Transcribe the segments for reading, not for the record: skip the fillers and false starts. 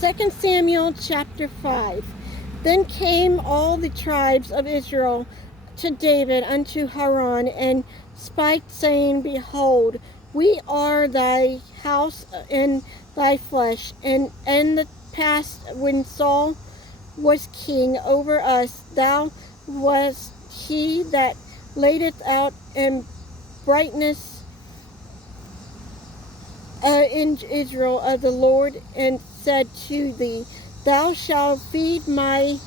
2 Samuel chapter 5. Then came all the tribes of Israel to David unto Haran, and spake, saying, Behold, we are thy house and thy flesh. And in the past, when Saul was king over us, thou wast he that laideth out in brightness in Israel of the Lord, and said to thee, Thou shalt feed my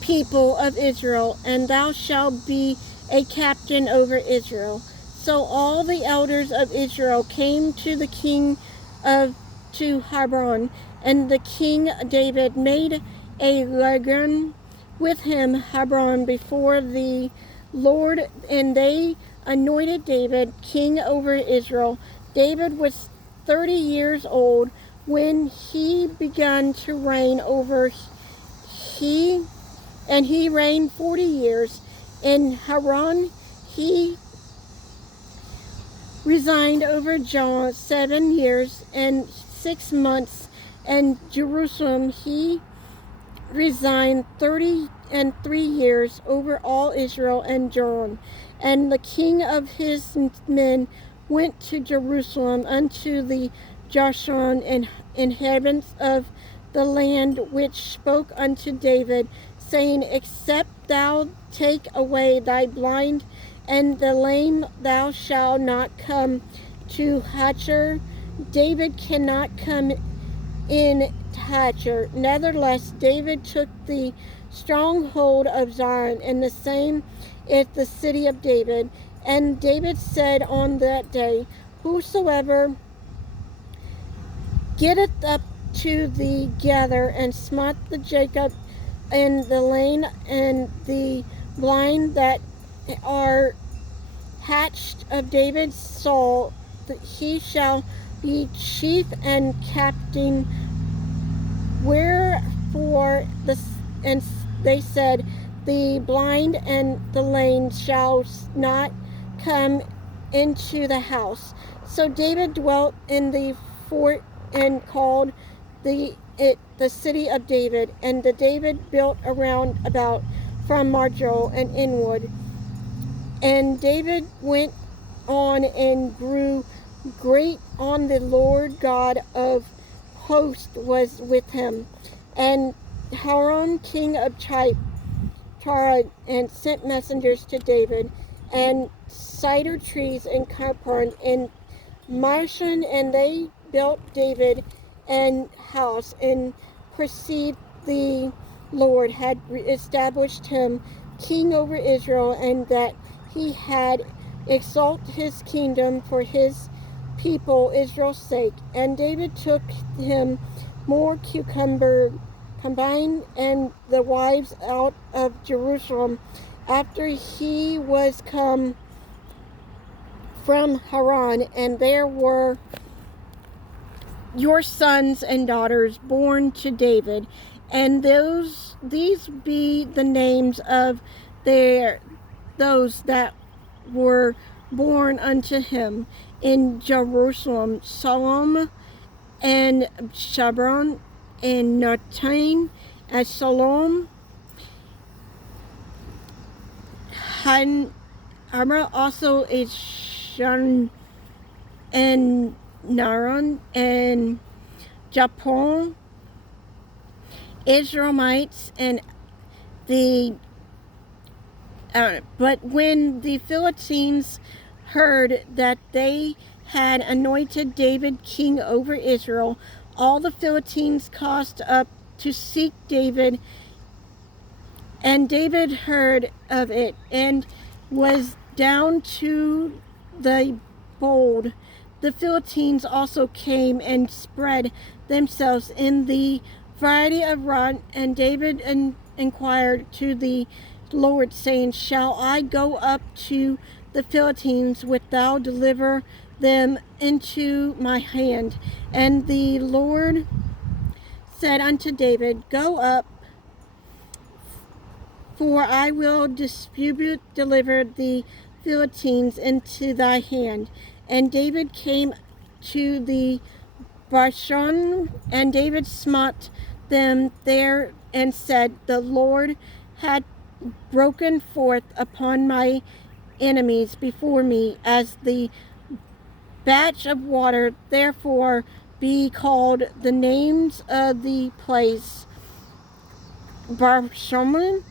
people of Israel, and thou shalt be a captain over Israel. So all the elders of Israel came to the king to Hebron, and the king David made a legion with him Hebron before the Lord, and they anointed David king over Israel. David was 30 years old when he began to reign over he reigned 40 years. In Haran he resigned over John 7 years and 6 months, and Jerusalem he resigned 33 years over all Israel and John. And the king of his men went to Jerusalem unto the Joshua and inhabitants of the land, which spoke unto David, saying, Except thou take away thy blind and the lame, thou shalt not come to Hacher. David cannot come in Hacher. Nevertheless, David took the stronghold of Zion, and the same is the city of David. And David said on that day, Whosoever getteth up to the gather, and smite the Jacob and the lame and the blind that are hatched of David's soul, he shall be chief and captain. Wherefore and they said, The blind and the lame shall not come into the house. So David dwelt in the fort and called it the city of David. And the David built around about from Marjol and inward. And David went on and grew great, on the Lord God of hosts was with him. And Haran king of Tara and sent messengers to David, and cedar trees in Carpon and Marshan, and they built David an house, and perceived the Lord had established him king over Israel, and that he had exalted his kingdom for his people Israel's sake. And David took him more combined and the wives out of Jerusalem after he was come from Haran, and there were your sons and daughters born to David, and these be the names of those that were born unto him in Jerusalem: Solomon and Shabron and Natan and Salom, Amra also is Shan and Naran and Japon, Israelites, and but when the Philistines heard that they had anointed David king over Israel, all the Philistines caused up to seek David, and David heard of it, and was down to the bold. The Philistines also came and spread themselves in the variety of rod, and David inquired to the Lord, saying, Shall I go up to the Philistines, wilt thou deliver them into my hand? And the Lord said unto David, Go up, for I will deliver the Philistines into thy hand. And David came to the Bashon, and David smote them there and said, The Lord had broken forth upon my enemies before me as the batch of water. Therefore be called the names of the place Barshaman.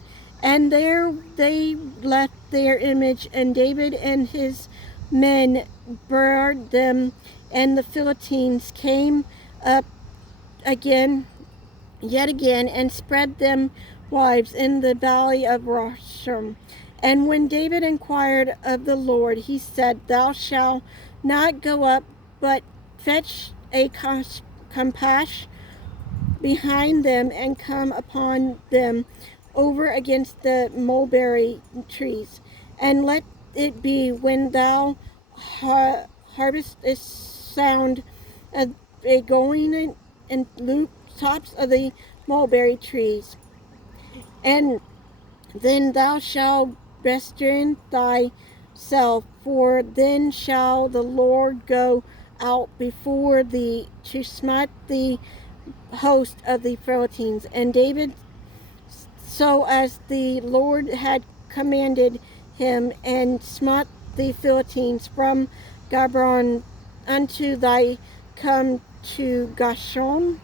And there they left their image, and David and his men burned them. And the Philistines came up yet again, and spread them wives in the valley of Rosham. And when David inquired of the Lord, he said, Thou shalt not go up, but fetch a compass behind them, and come upon them over against the mulberry trees. And let it be, when thou harvestest sound a going and loop tops of the mulberry trees, and then thou shalt restrain thyself, for then shall the Lord go out before thee to smite the host of the Philistines. And David, so as the Lord had commanded him, and smote the Philistines from Gabaon unto thy come to Gashon.